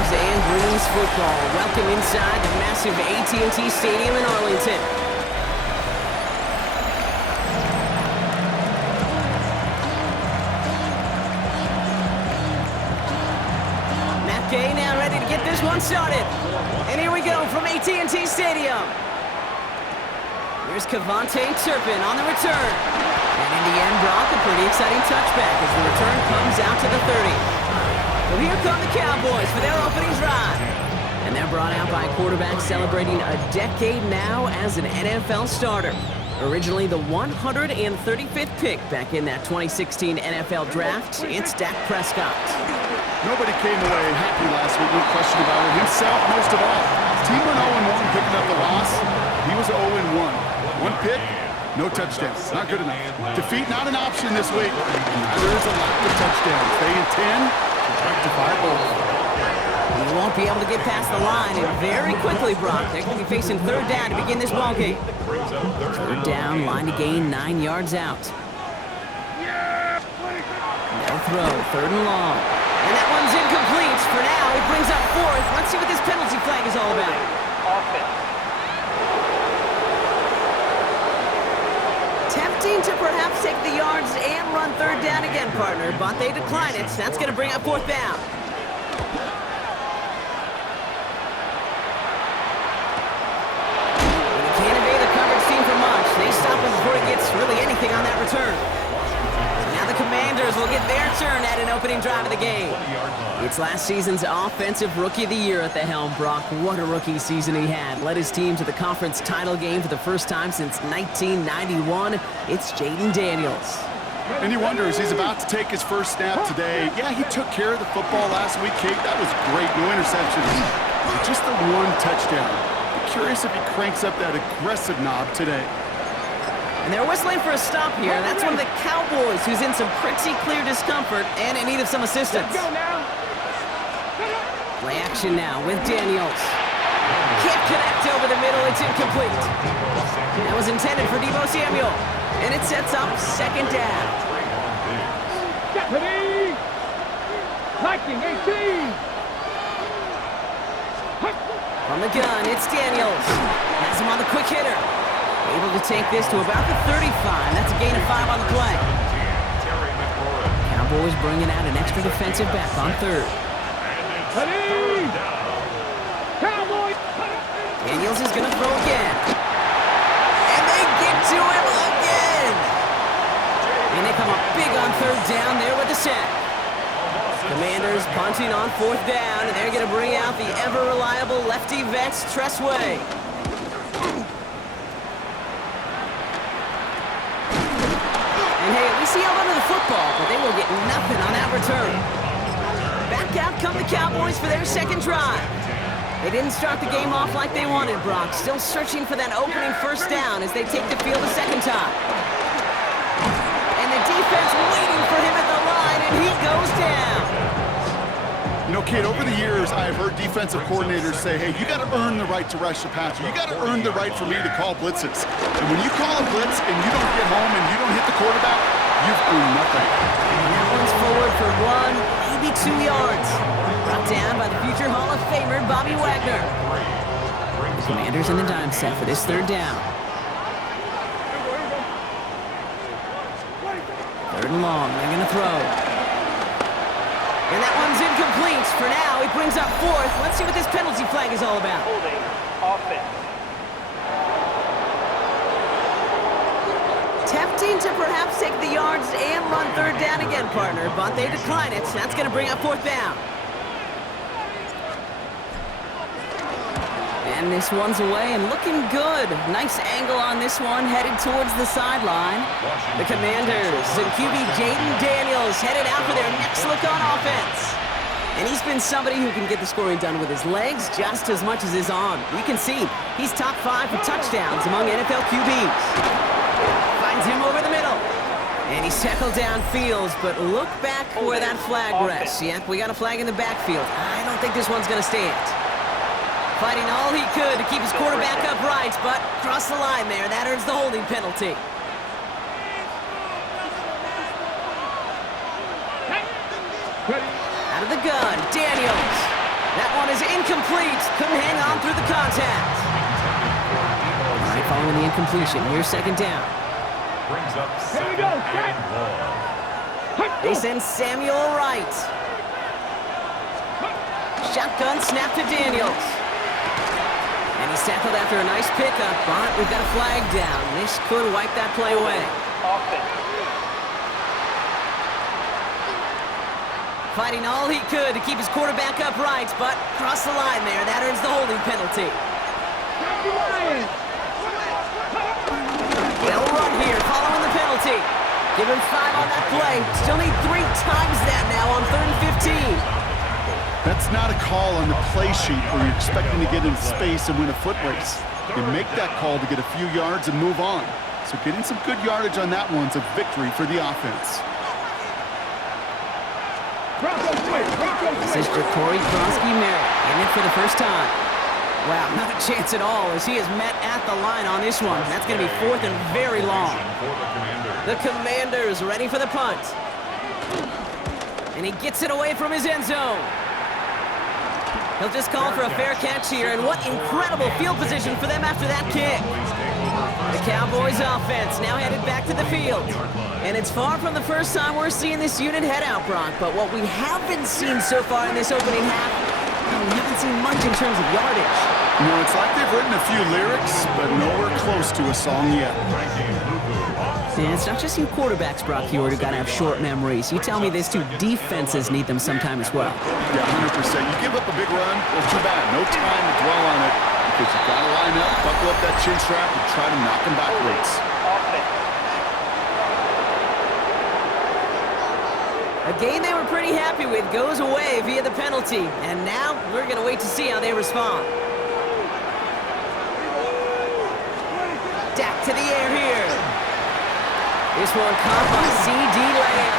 Braves and Bruins football. Welcome inside the massive AT&T Stadium in Arlington. Matt Gay now ready to get this one started. And here we go from AT&T Stadium. Here's Cavante Turpin on the return. And in the end, Brock, a pretty exciting touchback as the return comes out to the 30. So here come the Cowboys for their opening drive. And they're brought out by a quarterback celebrating a decade now as an NFL starter. Originally the 135th pick back in that 2016 NFL Draft, it's Dak Prescott. Nobody came away happy last week, no question about it. Himself most of all. His team went 0-1, picking up the loss. He was 0-1. One pick, no touchdowns. Not good enough. Defeat not an option this week. Neither is a lack of touchdowns. They intend to rectify both. He won't be able to get past the line, and very quickly, Brock, they're going to be facing third down to begin this ballgame. Third down, line to gain 9 yards out. No throw, third and long. And that one's incomplete. For now, he brings up fourth. Let's see what this penalty flag is all about. Tempting to perhaps take the yards and run third down again, partner, but they decline it. That's going to bring up fourth down. When he can't evade the coverage team for much, they stop him before he gets really anything on that return. So now the Commanders will get their turn at an opening drive of the game. It's last season's Offensive Rookie of the Year at the helm, Brock. What a rookie season he had. Led his team to the conference title game for the first time since 1991. It's Jaden Daniels. And you wonder, as he's about to take his first snap today, yeah, he took care of the football last week, Kate. That was great. No interceptions. Just the one touchdown. I'm curious if he cranks up that aggressive knob today. And they're whistling for a stop here. That's one of the Cowboys who's in some pretty clear discomfort and in need of some assistance. Play action now with Daniels. Can't connect over the middle. It's incomplete. That was intended for Deebo Samuel. And it sets up second down. Deputy! Liking 18! From the gun, it's Daniels. Has him on the quick hitter. Able to take this to about the 35. That's a gain of 5 on the play. Cowboys bringing out an extra defensive back on third. Daniels is going to throw again. And they get to him again. And they come up big on third down there with the sack. Commanders punting on fourth down, and they're going to bring out the ever-reliable lefty vets, Tressway. And hey, we see out under the football, but they will get nothing on that return. Back out come the Cowboys for their second drive. They didn't start the game off like they wanted, Brock. Still searching for that opening first down as they take the field a second time. And the defense waiting for him at the line, and he goes down. You know, Kate, over the years, I've heard defensive coordinators say, hey, you got to earn the right to rush the passer. You got to earn the right for me to call blitzes. And when you call a blitz and you don't get home and you don't hit the quarterback, you've earned nothing. And that one's forward for 1, maybe 2 yards. Brought down by the future Hall of Famer, Bobby Wagner. The Commanders in the dime set for this third down. Third and long, they're going to throw. And that one's incomplete. For now, he brings up fourth. Let's see what this penalty flag is all about. Holding offense. Tempting to perhaps take the yards and run third down again, partner, but they decline it. That's going to bring up fourth down. And this one's away and looking good. Nice angle on this one, headed towards the sideline. The Commanders and QB Jaden Daniels headed out for their next look on offense. And he's been somebody who can get the scoring done with his legs just as much as his arm. You can see he's top 5 for touchdowns among NFL QBs. Finds him over the middle. And he's tackled downfield, but look back where that flag rests. Yep, we got a flag in the backfield. I don't think this one's going to stand. Fighting all he could to keep his quarterback upright, but across the line there, that earns the holding penalty. Out of the gun, Daniels. That is incomplete. Couldn't hang on through the contact. All right, following the incompletion, here's second down. Brings up second and long. They send Samuel right. Shotgun snap to Daniels. And he's tackled after a nice pickup, but we've got a flag down. This could wipe that play away. Offense. Fighting all he could to keep his quarterback upright, but crossed the line there. That earns the holding penalty. They'll run here following the penalty. Give him 5 on that play. Still need 3 times that now on 3rd and 15. That's not a call on the play sheet where you're expecting to get in space and win a foot race. You make that call to get a few yards and move on. So getting some good yardage on that one's a victory for the offense. This is Jacory Kronsky-Merritt in it for the first time. Wow, not a chance at all as he is met at the line on this one. That's going to be 4th and very long. The Commanders ready for the punt. And he gets it away from his end zone. He'll just call for a fair catch here, and what incredible field position for them after that kick. The Cowboys offense now headed back to the field. And it's far from the first time we're seeing this unit head out, Brock, but what we haven't seen so far in this opening half, we haven't seen much in terms of yardage. You know, it's like they've written a few lyrics, but nowhere close to a song yet. And it's not just you quarterbacks, Brock Hewitt, who got to have short memories. You tell me these 2 defenses need them sometime as well. Yeah, 100%. You give up a big run, well, too bad. No time to dwell on it because you've got to line up, buckle up that chin strap, and try to knock them backwards. A game they were pretty happy with goes away via the penalty, and now we're going to wait to see how they respond. Dak to the air here. This one caught by C.D. Lamb.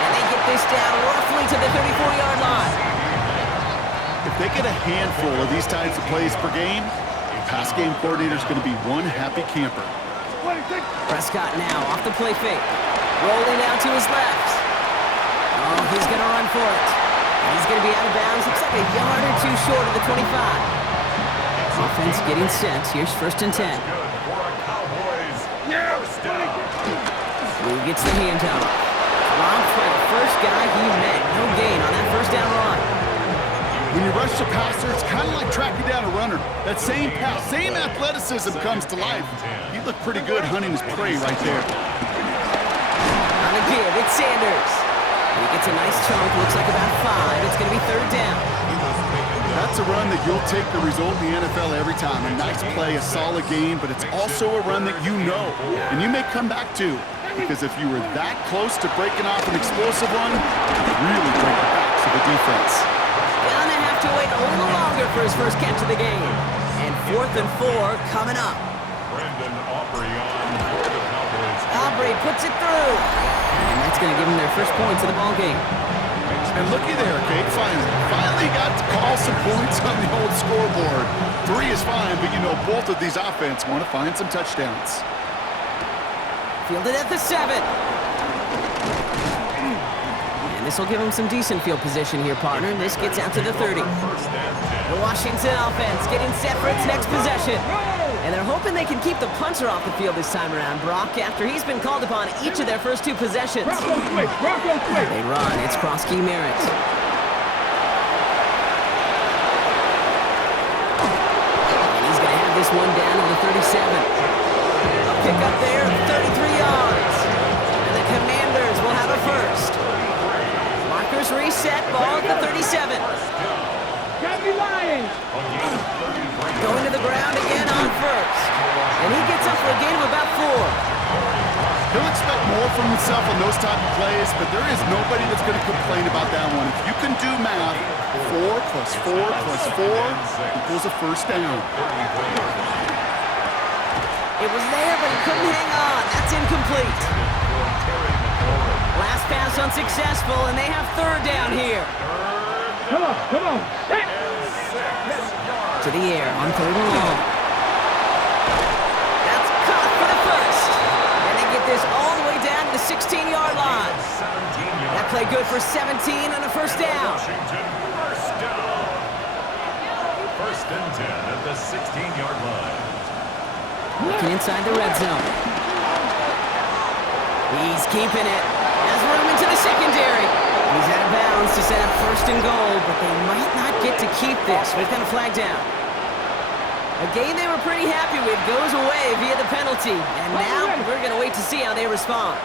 And they get this down roughly to the 34-yard line. If they get a handful of these types of plays per game, the pass game coordinator's going to be one happy camper. Prescott now off the play fake. Rolling out to his left. Oh, he's going to run for it. And he's going to be out of bounds. Looks like a yard or 2 short of the 25. Offense getting set. Here's 1st and 10. Blue gets the handoff. Robbed by the first guy he met. No gain on that 1st down run. When you rush the passer, it's kind of like tracking down a runner. That same pass, same athleticism comes to life. He looked pretty good hunting his prey right there. On the give, it's Sanders. He gets a nice chunk, looks like about 5. It's going to be 3rd down. That's a run that you'll take the result in the NFL every time. A nice play, a solid game, but it's also a run that you know, and you may come back to. Because if you were that close to breaking off an explosive one, it would really break the backs of the defense. Gonna have to wait a little longer for his first catch of the game. And 4th and 4 coming up. Aubrey puts it through. And that's going to give them their first points of the ball game. And looky there, Kate, finally got to call some points on the old scoreboard. 3 is fine, but you know both of these offense want to find some touchdowns. Fielded at the 7. And this will give him some decent field position here, partner. This gets out to the 30. The Washington offense getting set for its next possession. And they're hoping they can keep the punter off the field this time around, Brock, after he's been called upon each of their first 2 possessions. They run. It's Kronsky-Merritt. And he's going to have this one down to the 37. A pick up there, 33 yards. And the Commanders will have a first. Markers reset, ball at the 37. Going to the ground again on first. And he gets up for a gain of about 4. He'll expect more from himself on those type of plays, but there is nobody that's going to complain about that one. If you can do math, 4 plus 4 plus 4 equals a first down. It was there, but he couldn't hang on. That's incomplete. Last pass unsuccessful, and they have 3rd down here. Come on. To the air on 3rd and long. That's caught for the first. And they get this all the way down to the 16-yard line. That play good for 17 and a first down. First and 10 at the 16-yard line. Looking inside the red zone. He's keeping it. Has room into the secondary. He's out of bounds to set up first and goal, but they might not get to keep this. We've got a flag down. A game they were pretty happy with goes away via the penalty. And now we're going to wait to see how they respond.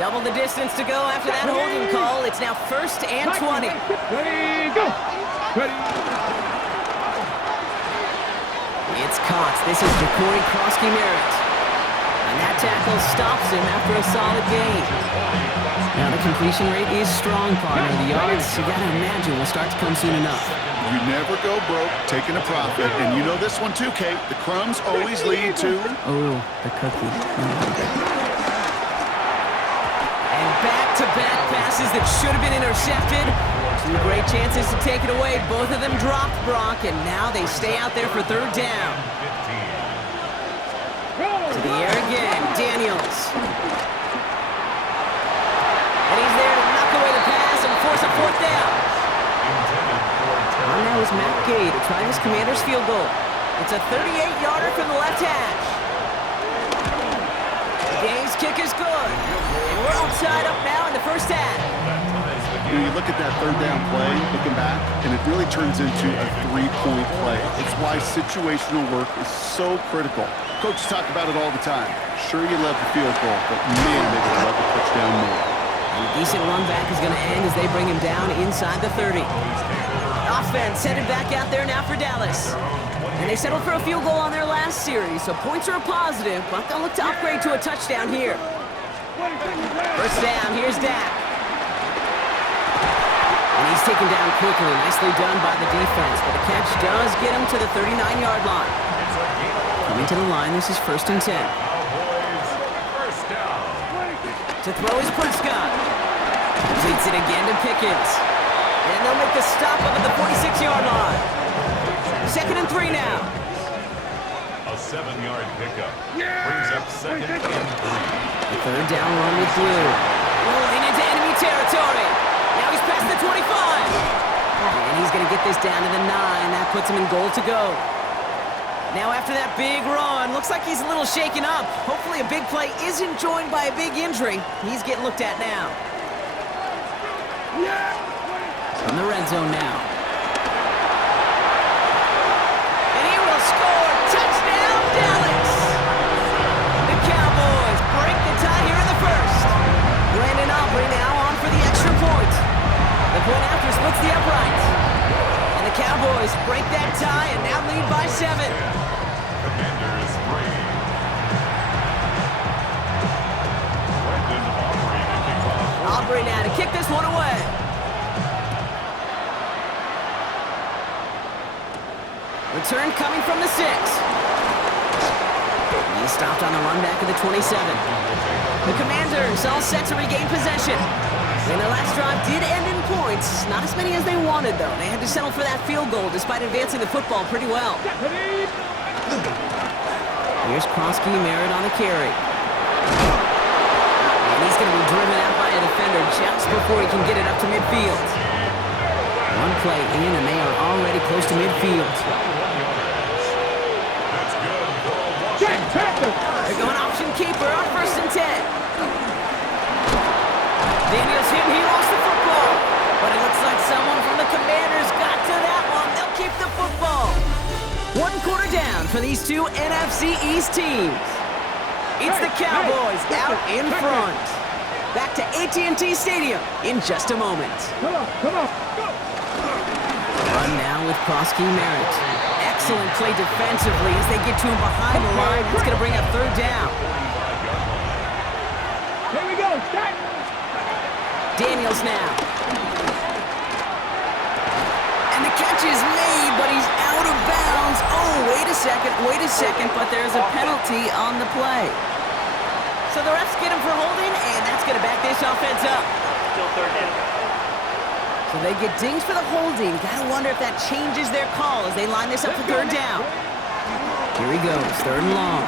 Double the distance to go after that holding call. It's now first and 20. Ready, go! Ready. It's caught. This is Corey Krosky-Merritt. And that tackle stops him after a solid gain. Now the completion rate is strong, partner. The yards, you gotta imagine, will start to come soon enough. You never go broke taking a profit, and you know this one too, Kate. The crumbs always lead to... Oh, the cookie. And back-to-back passes that should have been intercepted. Two great chances to take it away. Both of them dropped, Brock, and now they stay out there for third down. To the air again, Daniels. And he's there to knock away the pass and force a fourth down. On now is Matt Gay to try this Commander's field goal. It's a 38-yarder from the left hash. Gay's kick is good. And we're all tied up now in the first half. You know, you look at that third down play, looking back, and it really turns into a three-point play. It's why situational work is so critical. Coaches talk about it all the time. Sure, you love the field goal, but man, they would love the touchdown more. And a decent run back is going to end as they bring him down inside the 30. Offense headed back out there now for Dallas. And they settled for a field goal on their last series, so points are a positive, but they'll look to upgrade to a touchdown here. First down, here's Dak. And he's taken down quickly. Nicely done by the defense, but the catch does get him to the 39-yard line. Coming to the line, this is first and 10. Cowboys, first down. To throw is Prescott. Completes it again to Pickens. And they'll make the stop up at the 46-yard line. Second and 3 now. A 7-yard pickup. Brings up second and 3. The third down run with Blue. Rolling into enemy territory. Now he's past the 25. And he's going to get this down to the 9. That puts him in goal to go. Now after that big run, looks like he's a little shaken up. Hopefully a big play isn't joined by a big injury. He's getting looked at now. From the red zone now. And he will score. Touchdown, Dallas! The Cowboys break the tie here in the first. Brandon Aubrey now on for the extra point. The point after splits the upright. And the Cowboys break that tie and now lead by 7. Commanders 3. Brandon Aubrey to kick off. Aubrey now to kick this one away. Return coming from the 6. He stopped on the run back of the 27. The Commanders all set to regain possession. And their last drive did end in points. Not as many as they wanted, though. They had to settle for that field goal despite advancing the football pretty well. Here's Krosky-Merritt on the carry. And he's going to be driven out by a defender just before he can get it up to midfield. One play in, and they are already close to midfield. They're going option keeper on first and 10. Daniels hit, he lost the football. But it looks like someone from the Commanders got to that one. They'll keep the football. 1 quarter down for these two NFC East teams. It's the Cowboys out in front. Back to AT&T Stadium in just a moment. Come on, go! Run now with Krosky-Merritt. Excellent play defensively as they get to him behind the line. It's going to bring up third down. Here we go, start! Daniels now. And the catch is made, but he's out of bounds. Oh, wait a second, but there's a penalty on the play. So the refs get him for holding, and that's going to back this offense up. Still third down. So they get dinged for the holding. Gotta wonder if that changes their call as they line this up for third down. Here he goes, third and long.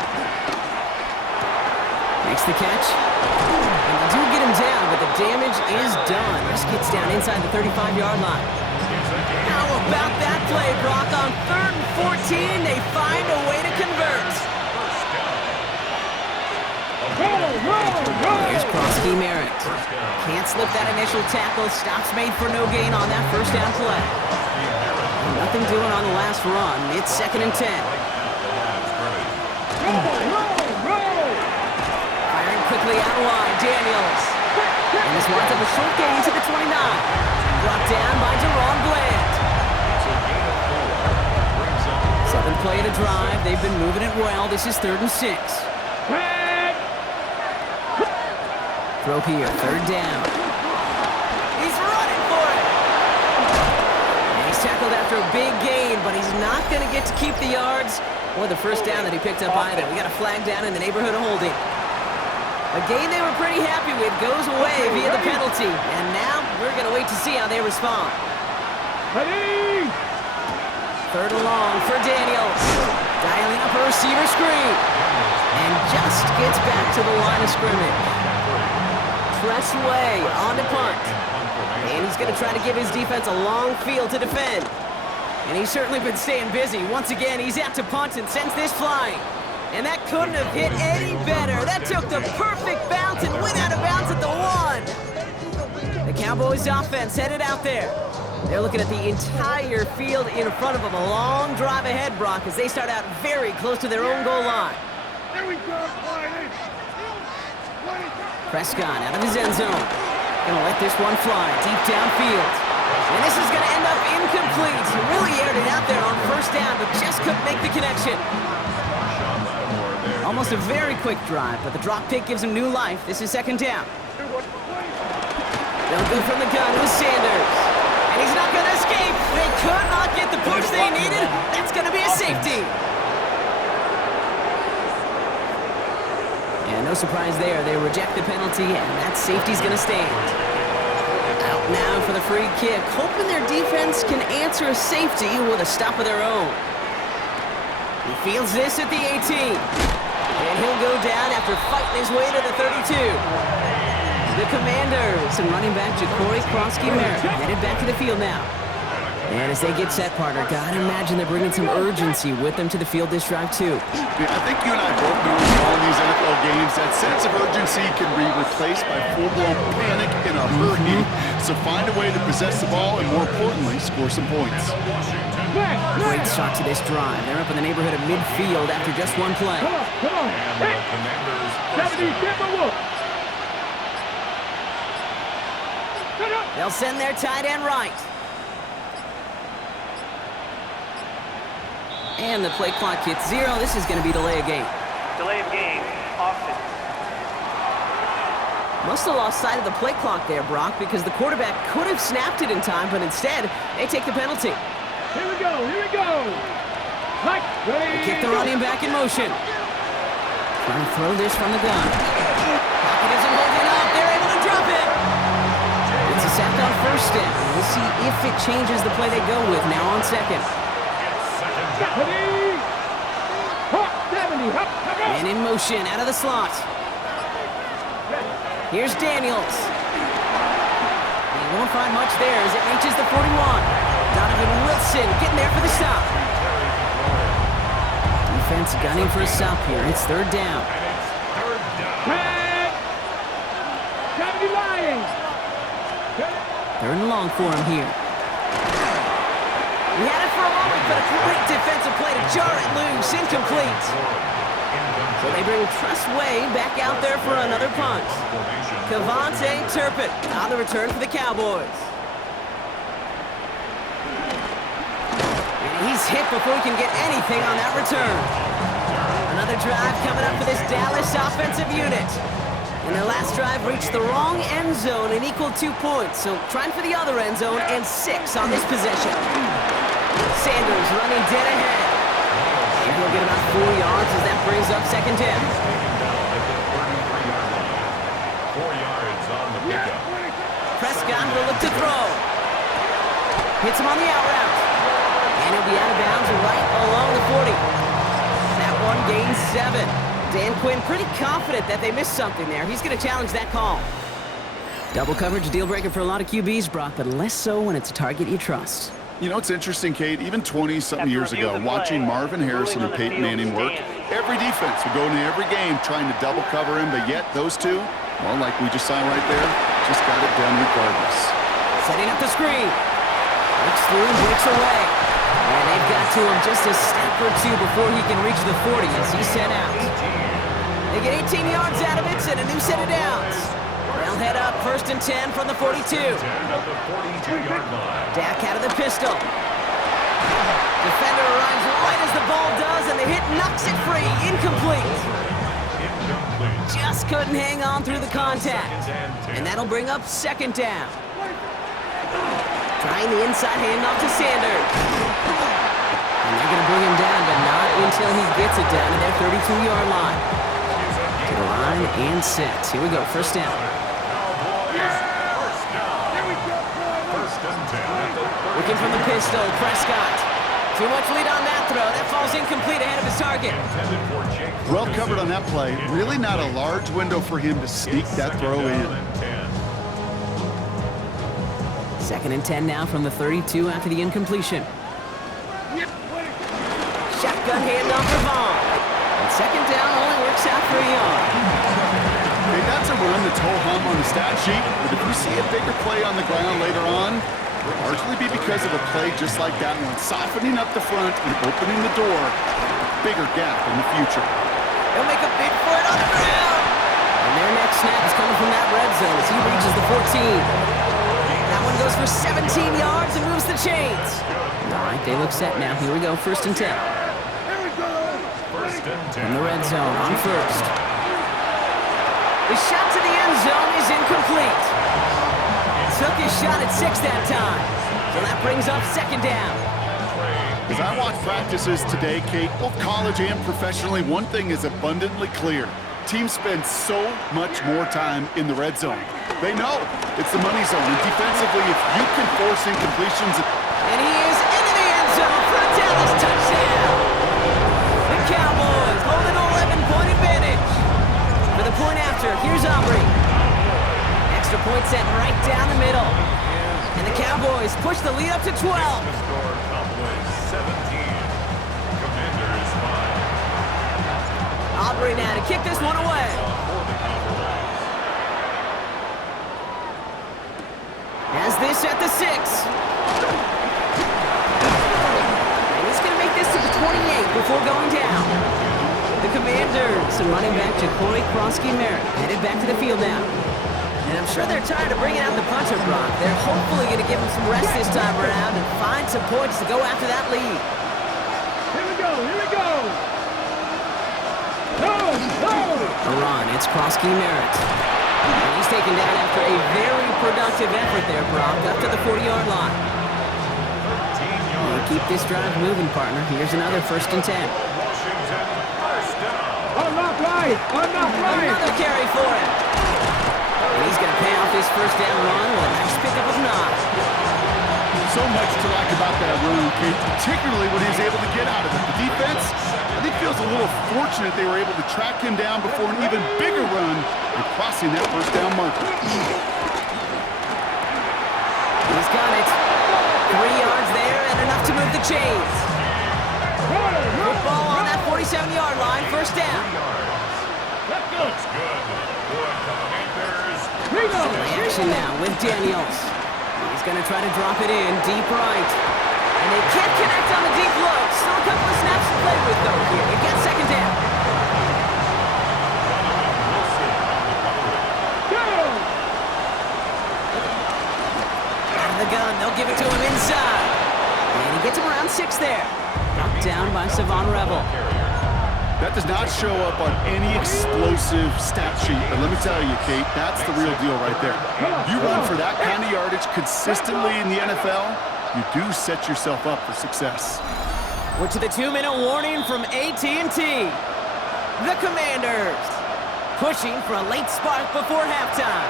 Makes the catch. And they do get him down, but the damage is done. This gets down inside the 35-yard line. How about that play, Brock, on third 14, they find a way to convert. Here's Krosky Merritt. Can't slip that initial tackle. Stops made for no gain on that first down play. Nothing doing on the last run. It's 2nd and 10. Firing quickly out wide, Daniels. And this winds up a short gain to the 29. Brought down by Deron Bland. 7th play of the drive. They've been moving it well. This is 3rd and 6. Throw here, 3rd down. He's running for it. And he's tackled after a big gain, but he's not going to get to keep the yards or the first down that he picked up either. We got a flag down in the neighborhood of holding. A game they were pretty happy with goes away via the penalty. And now we're going to wait to see how they respond. 3rd and long for Daniels. Dialing up a receiver screen. And just gets back to the line of scrimmage. Press way on the punt. And he's going to try to give his defense a long field to defend. And he's certainly been staying busy. Once again, he's out to punt and sends this flying. And that couldn't have hit any better. That took the perfect bounce and went out of bounds at the 1. The Cowboys offense headed out there. They're looking at the entire field in front of them. A long drive ahead, Brock, as they start out very close to their own goal line. There we go, Prescott out of his end zone. Gonna let this one fly deep downfield. And this is gonna end up incomplete. He really aired it out there on 1st down, but just couldn't make the connection. Almost a very quick drive, but the drop pick gives him new life. This is 2nd down. They'll go from the gun with Sanders. And he's not gonna escape. They could not get the push they needed. That's gonna be a safety. And no surprise there, they reject the penalty, and that safety's going to stand. Out now for the free kick, hoping their defense can answer a safety with a stop of their own. He fields this at the 18. And he'll go down after fighting his way to the 32. The Commanders and running back Krosky Merritt headed back to the field now. And as they get set, partner, gotta imagine they're bringing some urgency with them to the field this drive, too. Yeah, I think you and I both know in all these NFL games that sense of urgency can be replaced by full-blown panic in a hurry. So find a way to possess the ball and, more importantly, score some points. Great start to this drive. They're up in the neighborhood of midfield after just one play. Come on. Hey. 70, get the wolf. They'll send their tight end right. And the play clock hits 0. This is going to be delay of game. Delay of game, Austin. Must have lost sight of the play clock there, Brock, because the quarterback could have snapped it in time, but instead, they take the penalty. Here we go. Like, they kick the running back in motion. Trying to throw this from the gun. Pocket isn't holding up. They're able to drop it. It's a sack on 1st down. We'll see if it changes the play they go with now on 2nd. And in motion, out of the slot. Here's Daniels. He won't find much there as it reaches the 41. Donovan Wilson getting there for the stop. Defense gunning for a stop here. It's 3rd down. Third and long for him here. He had it for a moment, but a great defensive play to jar it loose. Incomplete. So they bring Tressway back out there for another punt. Cavante Turpin on the return for the Cowboys. And he's hit before he can get anything on that return. Another drive coming up for this Dallas offensive unit. And their last drive reached the wrong end zone and equaled 2 points. So trying for the other end zone and 6 on this possession. Sanders running dead ahead. And he'll get about 4 yards as that brings up 2nd down. 4 yards on the pickup. Prescott will look to throw. Hits him on the out route. And he'll be out of bounds right along the 40. That one gains 7. Dan Quinn pretty confident that they missed something there. He's going to challenge that call. Double coverage deal breaker for a lot of QBs, Brock, but less so when it's a target you trust. You know, it's interesting, Kate, even 20-something years ago, watching Marvin Harrison and Peyton Manning work, every defense would go into every game trying to double cover him, but yet those two, well, like we just saw right there, just got it done regardless. Setting up the screen. Breaks through and breaks away. And they've got to him just a step or two before he can reach the 40 as he's sent out. They get 18 yards out of it and a new set of downs. They'll head up 1st and 10 from the 42. Dak out of the pistol. Defender arrives right as the ball does, and the hit knocks it free. Incomplete. Just couldn't hang on through the contact. And that'll bring up 2nd down. Trying the inside handoff to Sanders. And they're going to bring him down, but not until he gets it down to their 32-yard line. To the line and set. Here we go, 1st down. Looking from the pistol, Prescott. Too much lead on that throw. That falls incomplete ahead of his target. Well covered on that play. Really not a large window for him to sneak that throw in. 2nd and 10 now from the 32 after the incompletion. Shotgun handoff for Vaughn. And 2nd down only works out for a yard. Okay, that's a run that's ho-hum on the stat sheet, but if we see a bigger play on the ground later on, it'll largely be because of a play just like that one, softening up the front and opening the door, bigger gap in the future. They'll make a big for it on the ground. And their next snap is coming from that red zone as he reaches the 14. That one goes for 17 yards and moves the chains. All right, they look set now. Here we go, 1st and 10. From the red zone on 1st. The shot to the end zone is incomplete. Took his shot at 6 that time. So that brings up 2nd down. As I watch practices today, Kate, both college and professionally, one thing is abundantly clear. Teams spend so much more time in the red zone. They know it's the money zone. And defensively, if you can force incompletions... And he is into the end zone for a Dallas touchdown. The Cowboys hold an 11-point advantage. For the point after, here's Aubrey. Extra point set right down the middle. And the Cowboys push the lead up to 12. Cowboys 17. Commanders 5. Aubrey now to kick this one away. Has this at the 6. And he's going to make this to the 28 before going down. The Commanders and running back Ja'Cory Krosky-Merritt headed back to the field now. And I'm sure they're tired of bringing out the punter, Brock. They're hopefully going to give him some rest this time around and find some points to go after that lead. Here we go, here we go. Go, go. A run, it's Krosky-Merritt. And he's taken down after a very productive effort there, Brock, up to the 40-yard line. We'll keep this drive moving, partner. Here's another 1st and 10. I'm not right, I'm not right. Another carry for him. And he's going to pay off his 1st down run with a nice pickup of 9. So much to like about that run, Kate, particularly what he was able to get out of it. The defense, I think, feels a little fortunate they were able to track him down before an even bigger run and crossing that 1st down marker. He's got it. 3 yards there and enough to move the chains. Football on that 47-yard line, 1st down. Let's go. Action now with Daniels. He's going to try to drop it in deep right. And they can't connect on the deep look. Still a couple of snaps to play with, though, here. They get 2nd down. Out of the gun. They'll give it to him inside. And he gets him around 6 there. Knocked down by Savon Revel. That does not show up on any explosive stat sheet, but let me tell you, Kate, that's the real deal right there. You run for that kind of yardage consistently in the NFL, you do set yourself up for success. We're to the 2-minute warning from AT&T. The Commanders pushing for a late spark before halftime.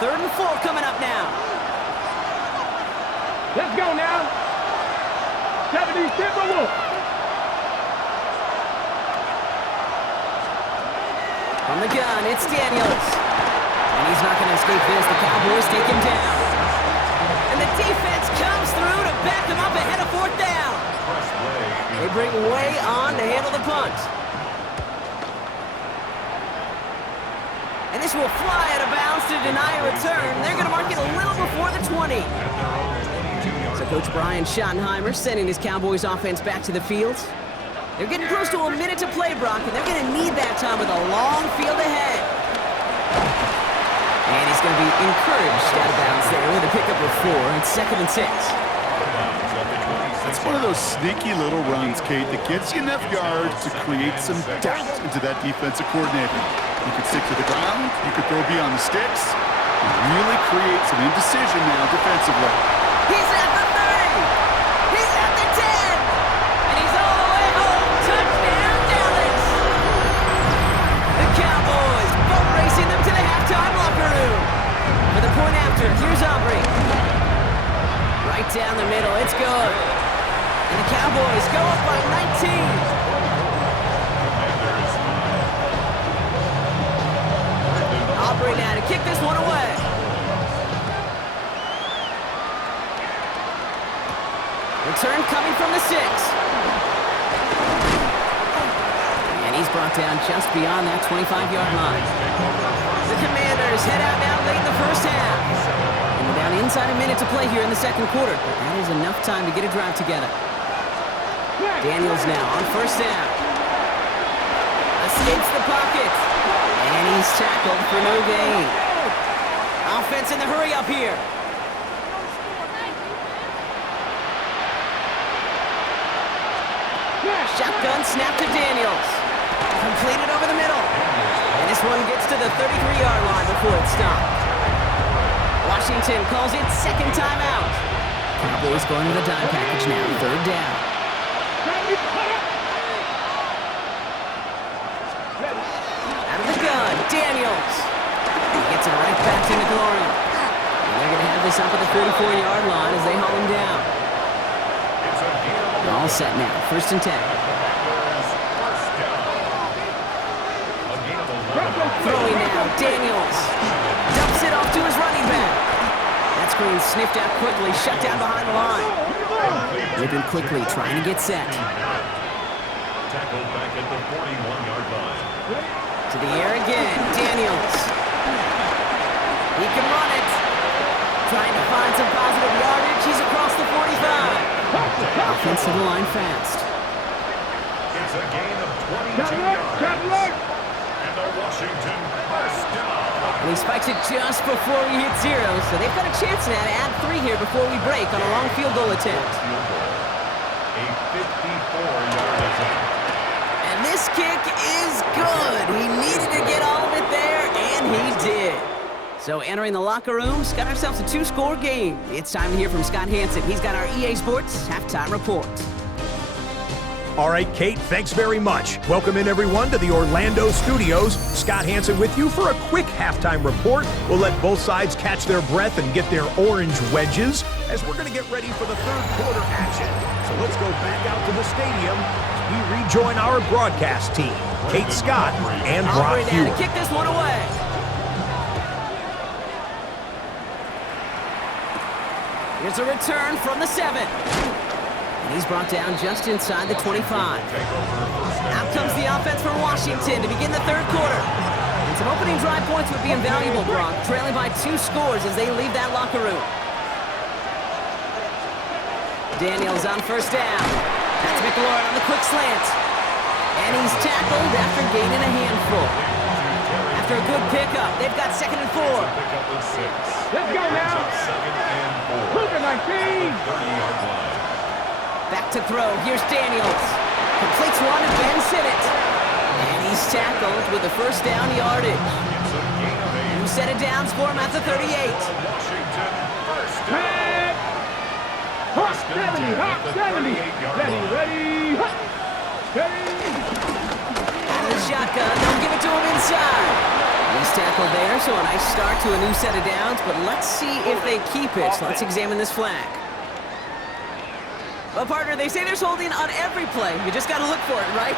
3rd and 4 coming up now. Let's go now. 70 Timberwolves. From the gun, it's Daniels. And he's not going to escape this. The Cowboys take him down. And the defense comes through to back them up ahead of fourth down. They bring Way on to handle the punt. And this will fly out of bounds to deny a return. They're going to mark it a little before the 20. So Coach Brian Schottenheimer sending his Cowboys offense back to the field. They're getting close to a minute to play, Brock, and they're going to need that time with a long field ahead. And he's going to be encouraged out of bounds there with a pickup of 4 and 2nd and 6. It's one of those sneaky little runs, Kate, that gets you enough yards to create some doubt into that defensive coordinator. You could stick to the ground, you could throw beyond the sticks, and really create some indecision now defensively. He's at the 30! He's at the 10! And he's all the way home! Touchdown, Dallas! The Cowboys boat racing them to the halftime locker room. For the point after, here's Aubrey. Right down the middle, it's good. And the Cowboys go up by 19. Aubrey now to kick this one away. Return coming from the 6. And he's brought down just beyond that 25-yard line. The Commanders head out now late in the first half. And we're down inside a minute to play here in the second quarter. But that is enough time to get a drive together. Daniels now on first down. Escapes the pocket. And he's tackled for no gain. Offense in the hurry up here. Shotgun snap to Daniels. Completed over the middle. And this one gets to the 33-yard line before it's stopped. Washington calls it second timeout. Cowboys going with a dime package now. Third down. Out of the gun, Daniels. He gets it right back to McLaurin. And they're going to have this up at the 44-yard line as they haul him down. They're all set now. First and 10. Throwing now, Daniels. Dumps it off to his running back. That screen sniffed out quickly, shut down behind the line. Whipping quickly, trying to get set. Tackled back at the 41-yard line. To the air again, Daniels. He can run it. Trying to find some positive yardage. He's across the 45. Offense to the line fast. It's a gain of 22 yards. And a Washington first down. And he spikes it just before we hit 0, so they've got a chance now to add 3 here before we break on a long field goal attempt. A 54-yard attempt. And this kick is good. He needed to get all of it there, and he did. So entering the locker room, got ourselves a 2-score game. It's time to hear from Scott Hansen. He's got our EA Sports halftime report. All right, Kate, thanks very much. Welcome in, everyone, to the Orlando studios. Scott Hansen with you for a quick halftime report. We'll let both sides catch their breath and get their orange wedges as we're going to get ready for the third quarter action. So let's go back out to the stadium as we rejoin our broadcast team, Kate Scott and Brock Aubrey now Hewitt. to kick this one away. Here's a return from the 7. And he's brought down just inside the 25. Out comes the offense for Washington to begin the third quarter. And some opening drive points would be invaluable, Brock, trailing by 2 scores as they leave that locker room. Daniels on first down. That's McLaurin on the quick slant. And he's tackled after gaining a handful. After a good pickup, they've got 2nd and 4. Pickup of 6. Let's go now. 2nd and 4. Move it, 19. 30-yard line. Back to throw. Here's Daniels. Completes one to Ben Simmons. And he's tackled with the first down yardage. It's a gain of 8. Who set it down for him at the 38. Washington first down. Hot 70, hot 70. Ready, hot. Ready. Out of the shotgun. Don't give it to him inside. He's tackled there, so a nice start to a new set of downs. But let's see if they keep it. So let's examine this flag. Well, partner, they say there's holding on every play. You just got to look for it, right?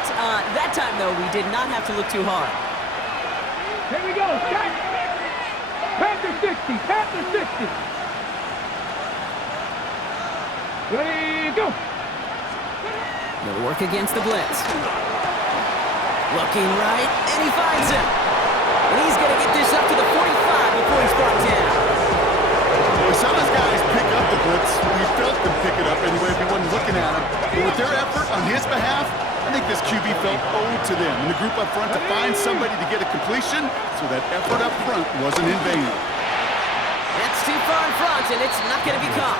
That time, though, we did not have to look too hard. Here we go, Scott. Past the 60, past the 60. Ready, go. They'll work against the blitz. Looking right, and he finds him. And he's going to get this up to the 45 before he's brought down. We saw those guys pick up the blitz. We felt them pick it up anyway if he wasn't looking at him. But with their effort on his behalf, I think this QB felt owed to them and the group up front to find somebody to get a completion, so that effort up front wasn't in vain. That's too far in front, and it's not going to be caught.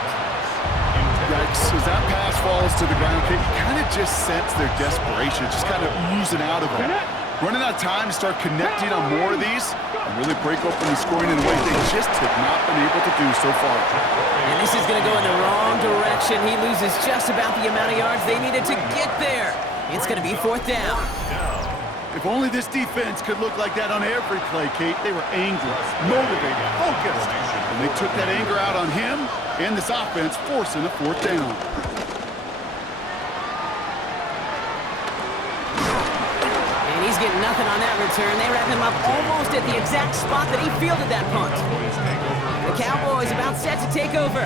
Yikes, as that pass falls to the ground, you kind of just sense their desperation, just kind of oozing out of them. Running out of time to start connecting on more of these and really break open the scoring in a way they just have not been able to do so far. And this is going to go in the wrong direction. He loses just about the amount of yards they needed to get there. It's going to be 4th down. If only this defense could look like that on every play, Kate. They were angry, motivated, focused. And they took that anger out on him and this offense, forcing a 4th down. And he's getting nothing on that return. They wrap him up almost at the exact spot that he fielded that punt. The Cowboys about set to take over.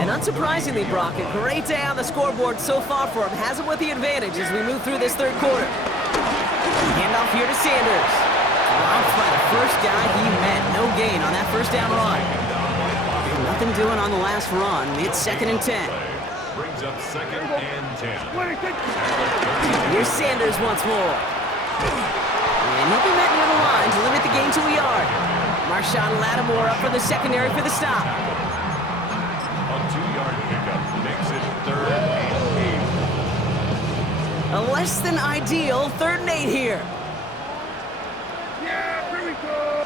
And unsurprisingly, Brock, a great day on the scoreboard so far for him. Has him with the advantage as we move through this 3rd quarter. Handoff here to Sanders. Robbed by the first guy he met. No gain on that 1st down run. Nothing doing on the last run. It's 2nd and 10. Brings up 2nd and 10. Here's Sanders once more. And he'll be met near the line to limit the gain to a yard. Marshawn Lattimore up for the secondary for the stop. A 2-yard pickup makes it 3rd and 8. A less than ideal 3rd and 8 here. Yeah, here we go.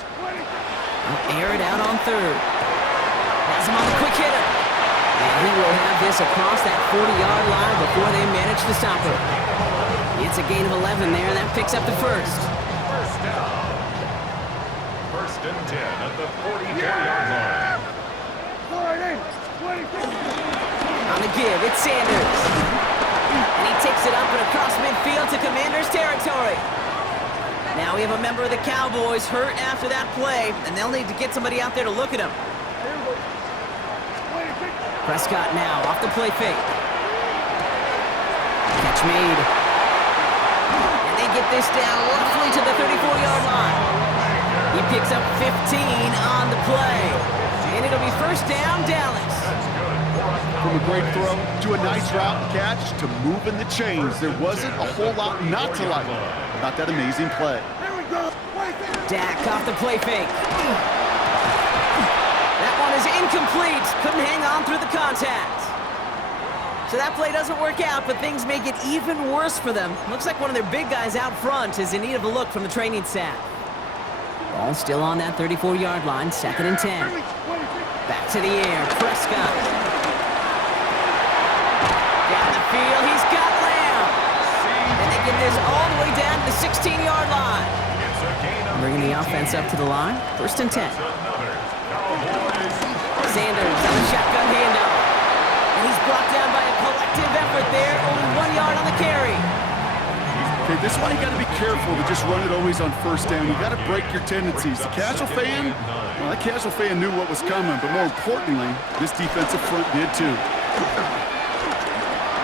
They'll air it out on 3rd. Has him on the quick hitter. And he will have this across that 40-yard line before they manage to stop him. It's a gain of 11 there. That picks up the 1st. 1st down. 1st and 10 at the 44-yard line. On the give, it's Sanders. And he takes it up and across midfield to Commanders territory. Now we have a member of the Cowboys hurt after that play, and they'll need to get somebody out there to look at him. Prescott now off the play fake. Catch made. And they get this down roughly to the 34-yard line. He picks up 15 on the play. And it'll be 1st down, Dallas. From a great throw to a nice route catch to moving the chains, there wasn't a whole lot not to like about that amazing play. Dak off the play fake. That one is incomplete. Couldn't hang on through the contact. So that play doesn't work out, but things may get even worse for them. Looks like one of their big guys out front is in need of a look from the training staff. Ball still on that 34-yard line, 2nd and 10. Back to the air, Prescott. Down the field, he's got Lamb. And they get this all the way down to the 16-yard line. Bringing the offense up to the line, 1st and 10. Sanders on the shotgun handoff. And he's brought down by a collective effort there, only 1 yard on the carry. Okay, this is why you got to be careful to just run it always on 1st down. You got to break your tendencies. The casual fan, well, that casual fan knew what was coming, but more importantly, this defensive front did too.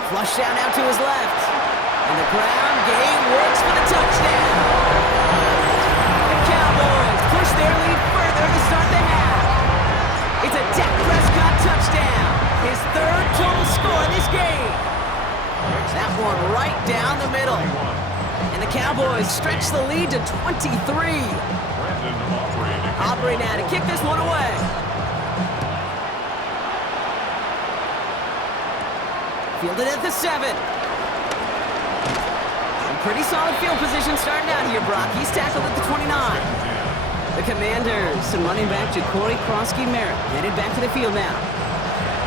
Flush down out to his left. And the ground game works for the touchdown. The Cowboys push their lead further to start the half. It's a Dak Prescott touchdown. His 3rd total score in this game. That one right down the middle. And the Cowboys stretch the lead to 23. Aubrey now to kick this one away. Fielded at the 7. A pretty solid field position starting out here, Brock. He's tackled at the 29. The Commanders and running back Ja'Cory Krosky-Merritt headed back to the field now.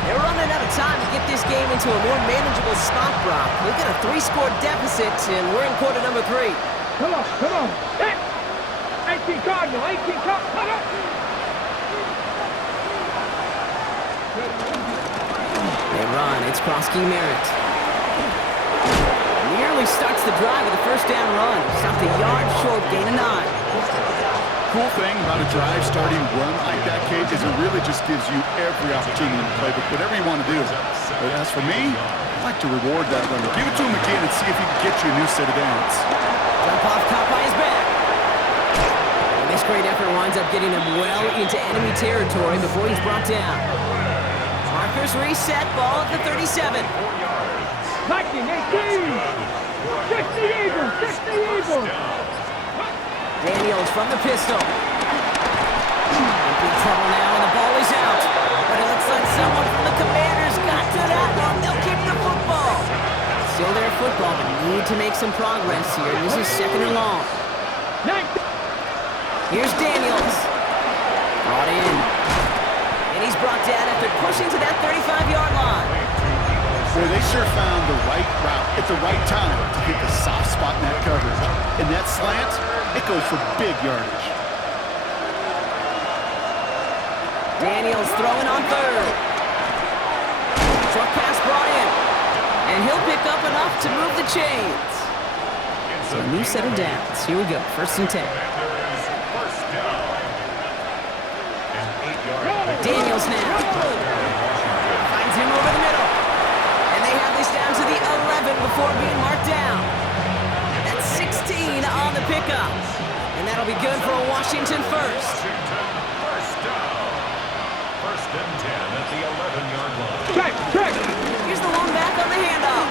They're running out of time to get this game into a more manageable spot, Brock. We've got a 3-score deficit, and we're in quarter number 3. Come on. Hey! 18 Cardinal, 18 Cardinal, come on! They run, it's Krosky-Merritt. Nearly starts the drive with a 1st down run. Stopped a yard short, gain of 9. Cool thing about a drive starting run like that, Kate, is it really just gives you every opportunity to play whatever you want to do. But as for me, I'd like to reward that runner. Give it to him again and see if he can get you a new set of downs. Jump off, caught by his back. And this great effort winds up getting him well into enemy territory before he's brought down. Markers reset, ball at the 37. 19, 18. 60 Eagles, 60 Eagles. Daniels from the pistol. In big trouble now, and the ball is out. But it looks like someone from the Commanders got to that one. They'll keep the football. Still their football, but need to make some progress here. This is second and long. Here's Daniels. Brought in. And he's brought down after pushing to that 35-yard line. Boy, they sure found the right route at the right time to hit the soft spot in that coverage. And that slant, it goes for big yardage. Daniels throwing on third. Short pass brought in. And he'll pick up enough to move the chains. So a new set of downs. Here we go, 1st and 10. Daniels now. Finds him over the middle. And they have this down to the 11 before being marked down. That's 16 on the pickup. And that'll be good for a Washington first. First and 10 at the 11-yard line. Check. Here's the long back on the handoff.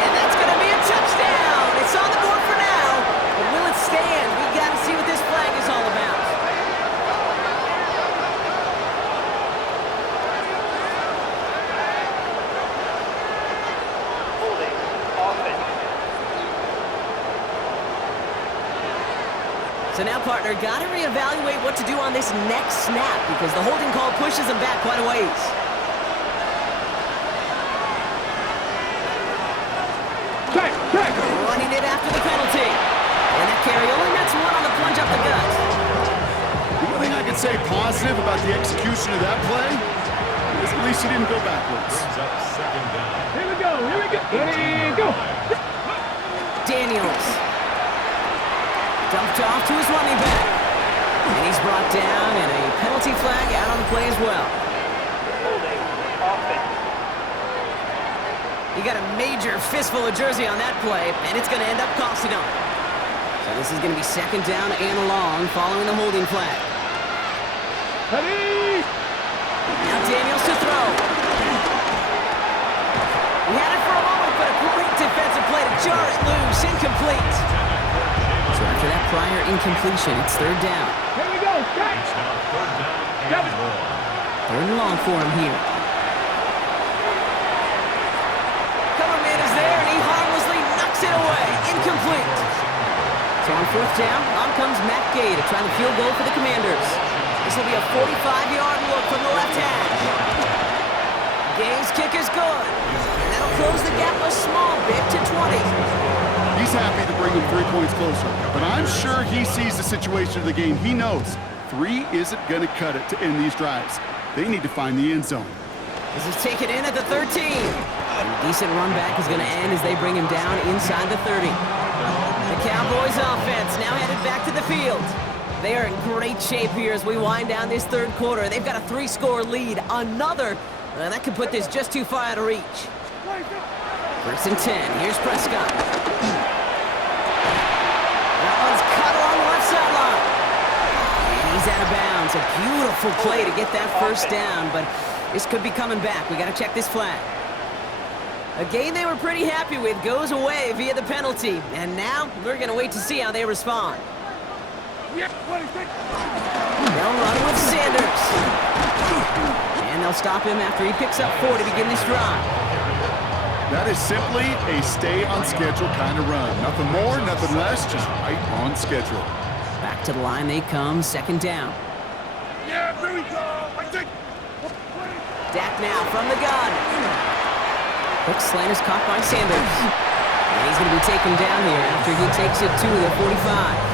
And that's going to be a touchdown. It's on the board for now. But will it stand? We got to see what this flag is all about. Holding. Offense. So now, partner, got to reevaluate what to do on this next snap because the holding call pushes them back quite a ways. Check. Running it after the penalty. And that carry only nets one on the plunge up the gut. The only thing I can say positive about the execution of that play is at least he didn't go backwards. Brings up second down. Here we go. Ready, go. Daniels. Dumped off to his running back. And he's brought down, and a penalty flag out on the play as well. Holding. Offense. He got a major fistful of jersey on that play, and it's going to end up costing him. So this is going to be second down and long following the holding flag. Ready. Now Daniels to throw. He had it for a moment, but a great defensive play to jar it loose. Incomplete. So after that prior incompletion, it's third down. Here we go. Check. It's now third down and long. Third and long for him here. Coverman is there, and he harmlessly knocks it away. Incomplete. So on fourth down, on comes Matt Gay to try the field goal for the Commanders. This will be a 45-yard look from the left hash. Gay's kick is good. And that'll close the gap a small bit to 20. He's happy to bring him 3 points closer, but I'm sure he sees the situation of the game. He knows 3 isn't going to cut it to end these drives. They need to find the end zone. This is taken in at the 13. And a decent run back is going to end as they bring him down inside the 30. The Cowboys offense now headed back to the field. They are in great shape here as we wind down this third quarter. They've got a 3-score lead. Another, that could put this just too far out of reach. 1st and 10. Here's Prescott. That one's cut along the left sideline. And he's out of bounds. A beautiful play to get that first down, but this could be coming back. We got to check this flag. A game they were pretty happy with goes away via the penalty, and now we're going to wait to see how they respond. They'll run with Sanders. And they'll stop him after he picks up 4 to begin this drive. That is simply a stay-on-schedule kind of run. Nothing more, nothing less, just right on schedule. Back to the line they come, second down. Yeah, here we go. Dak now from the gun. Quick slant is caught by Sanders. And he's going to be taken down here after he takes it to the 45.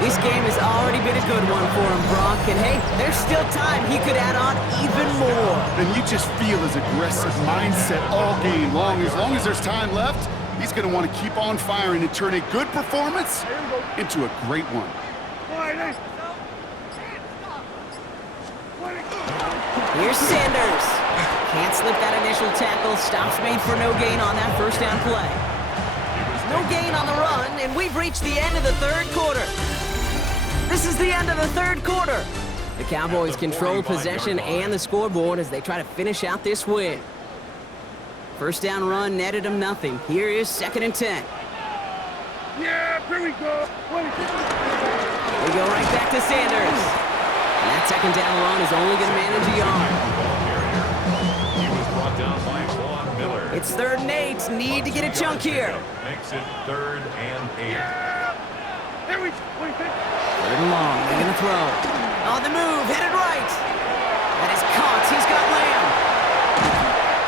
This game has already been a good one for him, Brock. And hey, there's still time. He could add on even more. And you just feel his aggressive mindset all game long. As long as there's time left, he's going to want to keep on firing and turn a good performance into a great one. Here's Sanders. Can't slip that initial tackle. Stops made for no gain on that first down play. No gain on the run, and we've reached the end of the third quarter. This is the end of the third quarter. The Cowboys control possession and the scoreboard as they try to finish out this win. First down run netted them nothing. Here is 2nd and 10. Yeah, here we go. We go right back to Sanders. And that second down run is only going to manage a yard. He was brought down by Vaughn Miller. It's 3rd and 8. Need to get a chunk here. Makes it 3rd and 8. Here we go. 3rd and long. They're going to throw. On the move. Headed right. That is caught. He's got Lamb.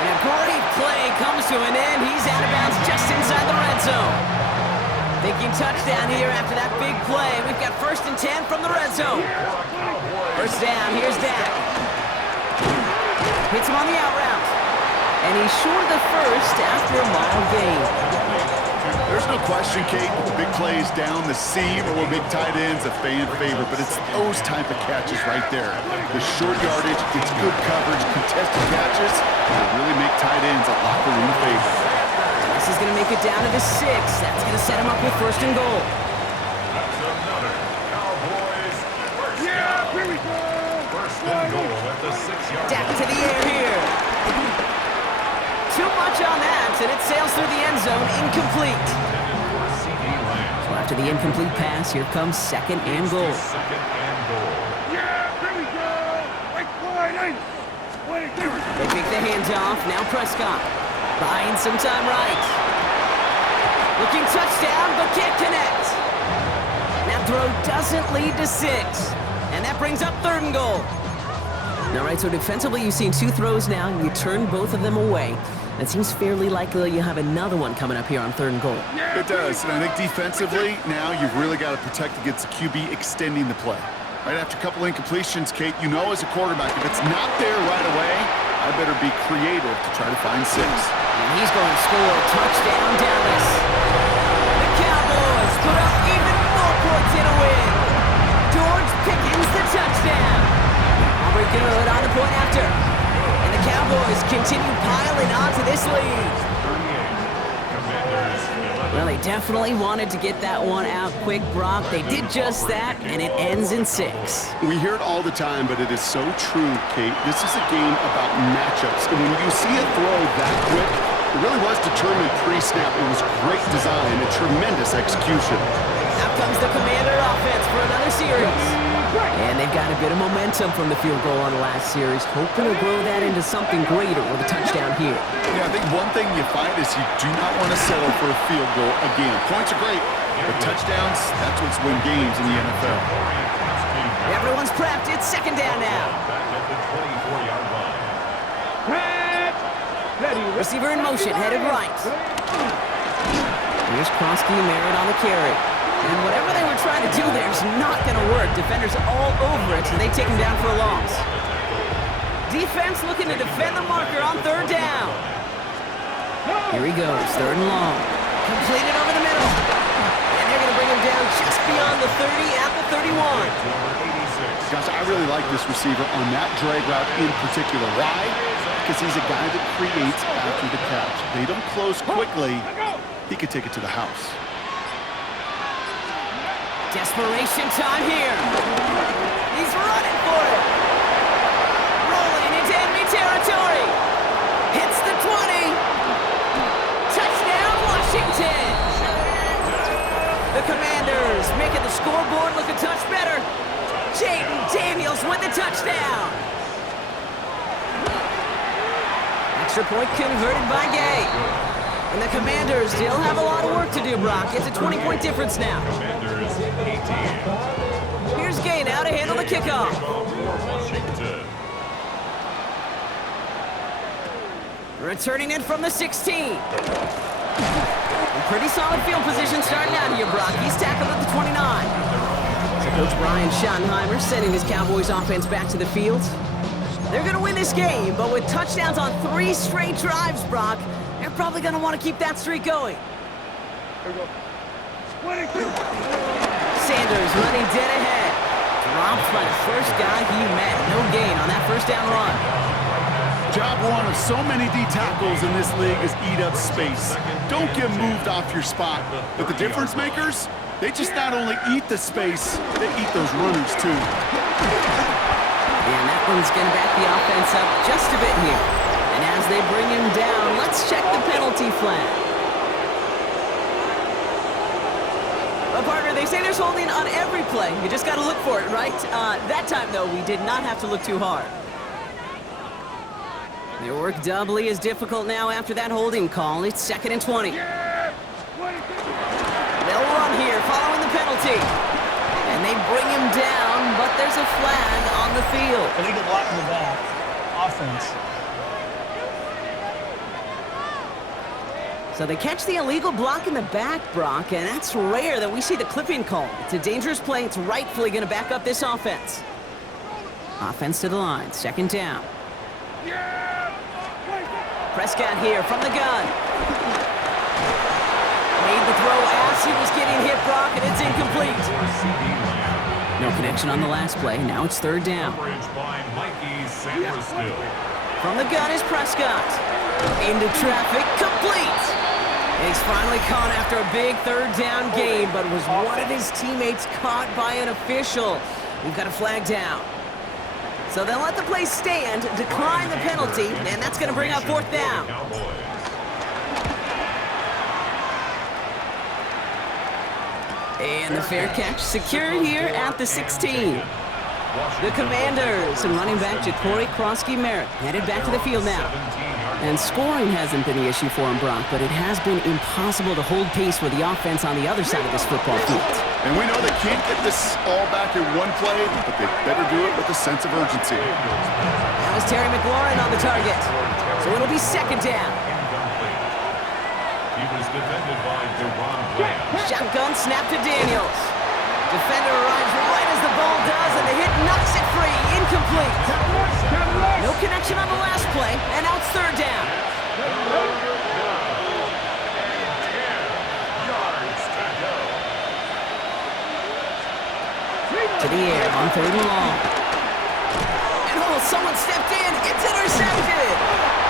And a great play comes to an end. He's out of bounds just inside the red zone. Thinking touchdown here after that big play. We've got 1st and 10 from the red zone. First down, here's Dak. Hits him on the out route. And he's short of the first after a mild gain. There's no question, Kate, with the big plays down the seam or big tight ends, a fan favorite, but it's those type of catches right there. The short yardage, it's good coverage, contested catches, that really make tight ends a locker room favorite. This is going to make it down to the 6. That's going to set him up with 1st and goal. That's another Cowboys first Yeah, down. here we go. 1st and goal at the 6-yard Dak line. to the air here. Too much on that, and it sails through the end zone, incomplete. So after the incomplete pass, here comes 2nd and goal. 2nd and goal. Yeah, here we go. Like 1, 8. They take the hands off. Now Prescott. Buying some time right. Looking touchdown, but can't connect. That throw doesn't lead to 6. And that brings up 3rd and goal. All right, so defensively, you've seen 2 throws now, and you turn both of them away. It seems fairly likely you have another one coming up here on 3rd and goal. It does, and I think defensively, now you've really got to protect against the QB extending the play. Right after a couple incompletions, Kate, you know as a quarterback, if it's not there right away, I better be creative to try to find 6. And he's going to score. Touchdown, Dallas. The Cowboys put up even more points in a win. George Pickens the touchdown. Aubrey good on the point after. And the Cowboys continue piling onto this lead. 38. Commanders 11. Well, they definitely wanted to get that one out quick, Brock. They did just that, and it ends in 6. We hear it all the time, but it is so true, Kate. This is a game about matchups. And when you see a throw that quick, it really was determined pre-snap. It was great design and tremendous execution. Out comes the Commander offense for another series. And they've got a bit of momentum from the field goal on the last series, hoping to grow that into something greater with a touchdown here. Yeah, I think one thing you find is you do not want to settle for a field goal again. Points are great, but touchdowns, that's what's win games in the NFL. Everyone's prepped. It's 2nd down now. Back at the 24-yard line. Receiver in motion, headed right. Here's Krosky, Merritt on the carry. And whatever they were trying to do there is not going to work. Defenders all over it, and they take him down for a loss. Defense looking to defend the marker on 3rd down. Here he goes, 3rd and long. Completed over the middle. And they're going to bring him down just beyond the 30 at the 31. Gosh, I really like this receiver on that drag route in particular. Why? Because he's a guy that creates after the catch. They don't close quickly. He could take it to the house. Desperation time here. He's running for it. Rolling into enemy territory. Hits the 20. Touchdown, Washington. The Commanders making the scoreboard look a touch better. Jaden Daniels with the touchdown. Extra point converted by Gay. And the Commanders still have a lot of work to do, Brock. It's a 20-point difference now. Commanders 18. Here's Gay now to handle the kickoff. Washington. Returning it from the 16. Pretty solid field position starting out here, Brock. He's tackled at the 29. So Coach Brian Schottenheimer sending his Cowboys offense back to the field. They're going to win this game, but with touchdowns on 3 straight drives, Brock, they're probably going to want to keep that streak going. Sanders running dead ahead. Dropped by the first guy he met. No gain on that first down run. Job one of so many D tackles in this league is eat up space. Don't get moved off your spot. But the difference makers, they just not only eat the space, they eat those runners too. And that one's going to back the offense up just a bit here. And as they bring him down, let's check the penalty flag. Well, partner, they say there's holding on every play. You just got to look for it, right? That time, though, we did not have to look too hard. Their work doubly as difficult now after that holding call. It's 2nd and 20. They'll run here following the penalty. And they bring him down, but there's a flag on the field. Illegal block in the back. Offense. So they catch the illegal block in the back, Brock, and that's rare that we see the clipping call. It's a dangerous play. It's rightfully going to back up this offense. Offense to the line. 2nd down. Prescott here from the gun. Made the throw as he was getting hit, Brock, and it's incomplete. No connection on the last play. Now it's 3rd down. From the gun is Prescott. Into traffic, complete. And he's finally caught after a big 3rd down game, but was one of his teammates caught by an official. We've got a flag down. So they'll let the play stand, decline the penalty, and that's going to bring up 4th down. And the fair catch secured here at the 16. The Commanders and running back Ja'Cory Krosky-Merritt headed back to the field now. And scoring hasn't been the issue for him, Brock, but it has been impossible to hold pace with the offense on the other side of this football field. And we know they can't get this all back in one play, but they better do it with a sense of urgency. That was Terry McLaurin on the target. So it'll be 2nd down. He was defended by Deron Bland. Shotgun snap to Daniels. Defender arrives right as the ball does, and the hit knocks it free. Incomplete. No connection on the last play, and now it's 3rd down. To the air on 3rd and long. And someone stepped in. It's intercepted.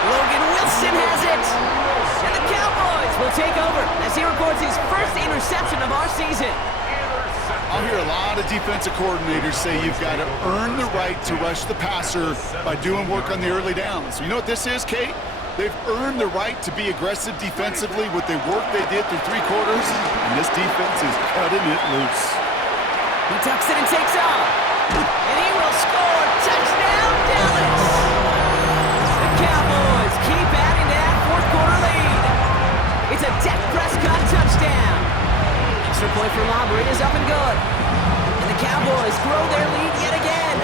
Logan Wilson has it. And the Cowboys will take over as he records his first interception of our season. I'll hear a lot of defensive coordinators say you've got to earn the right to rush the passer by doing work on the early downs. You know what this is, Kate? They've earned the right to be aggressive defensively with the work they did through 3 quarters, and this defense is cutting it loose. He tucks it and takes off. And he will score. Touchdown, Dallas! The Cowboys keep adding to that 4th quarter lead. It's a Dak Prescott touchdown. Extra point for Aubrey is up and good. And the Cowboys grow their lead yet again.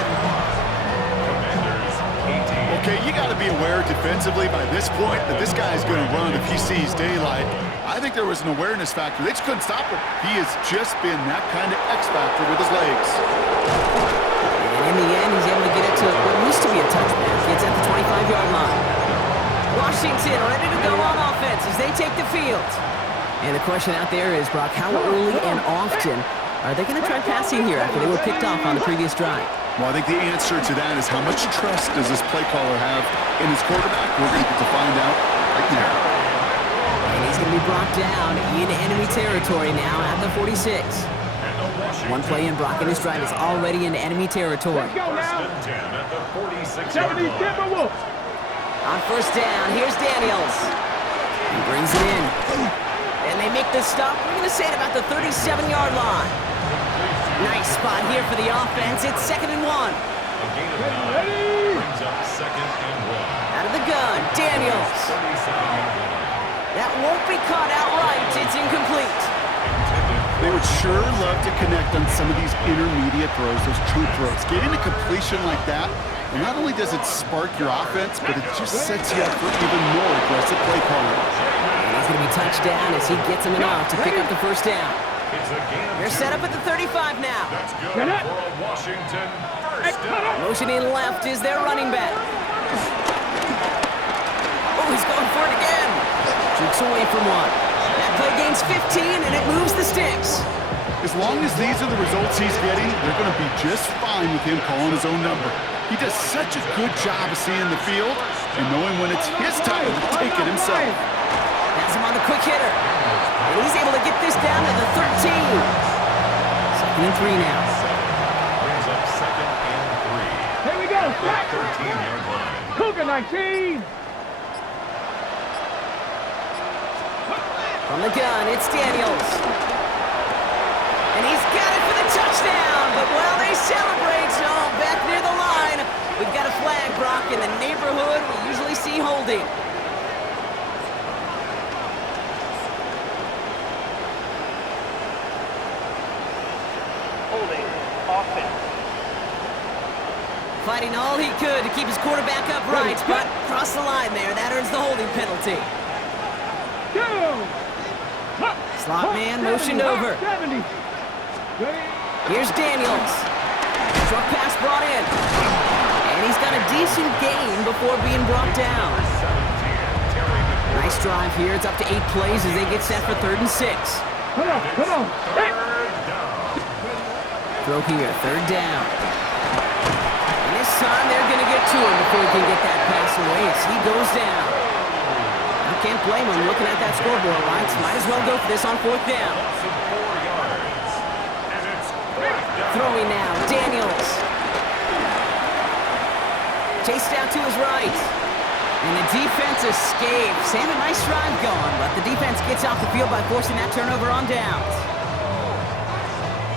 Okay, you got to be aware defensively by this point that this guy's going to run if he sees daylight. I think there was an awareness factor. They just couldn't stop him. He has just been that kind of X factor with his legs. And in the end, he's able to get it to what used to be a touchback. It's at the 25-yard line. Washington ready to go on offense as they take the field. And the question out there is, Brock, how early and often are they going to try passing here after they were picked off on the previous drive? Well, I think the answer to that is how much trust does this play caller have in his quarterback? We're going to get to find out right now. And he's going to be brought down in enemy territory now at the 46. One play in, Brock, and his drive is already in enemy territory. Let's go now. 70 Timberwolves. On 1st down, here's Daniels. He brings it in. And they make the stop, we're going to say it about the 37-yard line. Nice spot here for the offense. It's 2nd and 1. Brings up 2nd and 1. Out of the gun, Daniels. That won't be caught outright. It's incomplete. They would sure love to connect on some of these intermediate throws, those chunk throws. Getting a completion like that, and not only does it spark your offense, but it just sets you up for even more aggressive play calling. And he's going to be touched down as he gets him enough to pick up the 1st down. They're set up at the 35 now. That's good for a Washington 1st down. Motioning left is their running back. Oh, he's going for it again. Jukes away from one. That play gains 15, and it moves the sticks. As long as these are the results he's getting, they're going to be just fine with him calling his own number. He does such a good job of seeing the field and knowing when it's his time to take it himself. Has him on the quick hitter. And he's able to get this down to the 13. 2nd and 3 now. Brings up 2nd and 3. Here we go. At the 13-yard line. Cougar 19. From the gun, it's Daniels. And he's got it for the touchdown. But while they celebrate, back near the line, we've got a flag, Brock, in the neighborhood we usually see holding. Holding. Offense. Fighting all he could to keep his quarterback upright, but crossed the line there. That earns the holding penalty. Slot man motioned over. 70. Here's Daniels. Short pass brought in. And he's got a decent gain before being brought down. Nice drive here. It's up to 8 plays as they get set for 3rd and 6. Come on, come on. Hey. Throw here, 3rd down. And this time they're going to get to him before he can get that pass away as he goes down. I can't blame him looking at that scoreboard, right? Might as well go for this on 4th down. Throwing now, Daniels. Chased out to his right. And the defense escapes. They have a nice drive going, but the defense gets off the field by forcing that turnover on downs.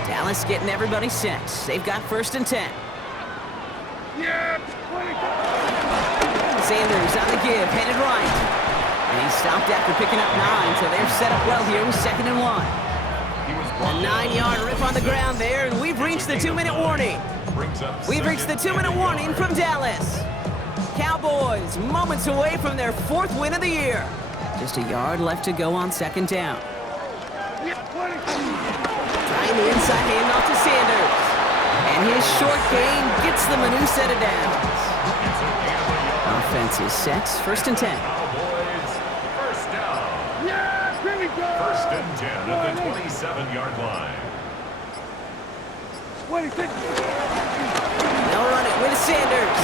Dallas getting everybody set. They've got 1st and 10. Sanders on the give, headed right. And he stopped after picking up 9, so they're set up well here with 2nd and 1. A 9-yard rip on the ground there, and we've reached the 2-minute warning. We've reached the 2-minute warning from Dallas. Cowboys moments away from their 4th win of the year. Just a yard left to go on 2nd down. Trying the inside handoff to Sanders. And his short gain gets them a new set of downs. Offense is set, 1st and 10. Cowboys, 1st down. 1st and 10 at the 27-yard line. They'll run it with Sanders.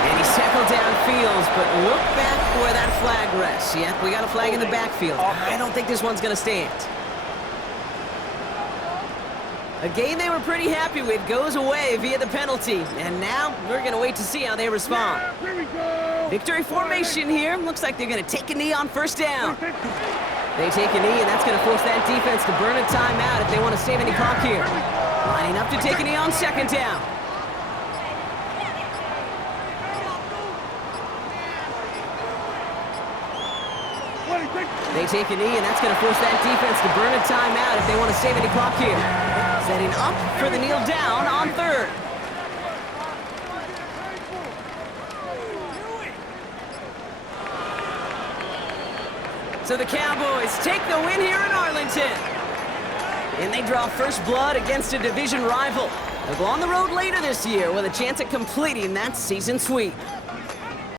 And he's tackled downfield, but look back where that flag rests. Yep, we got a flag in the backfield. I don't think this one's going to stand. A game they were pretty happy with goes away via the penalty. And now we're going to wait to see how they respond. Victory formation here. Looks like they're going to take a knee on 1st down. They take a knee, and that's going to force that defense to burn a timeout if they want to save any clock here. Lining up to take a knee on 2nd down. They take a knee, and that's going to force that defense to burn a timeout if they want to save any clock here. Setting up for the kneel down on 3rd. So the Cowboys take the win here in Arlington. And they draw first blood against a division rival. They'll go on the road later this year with a chance at completing that season sweep.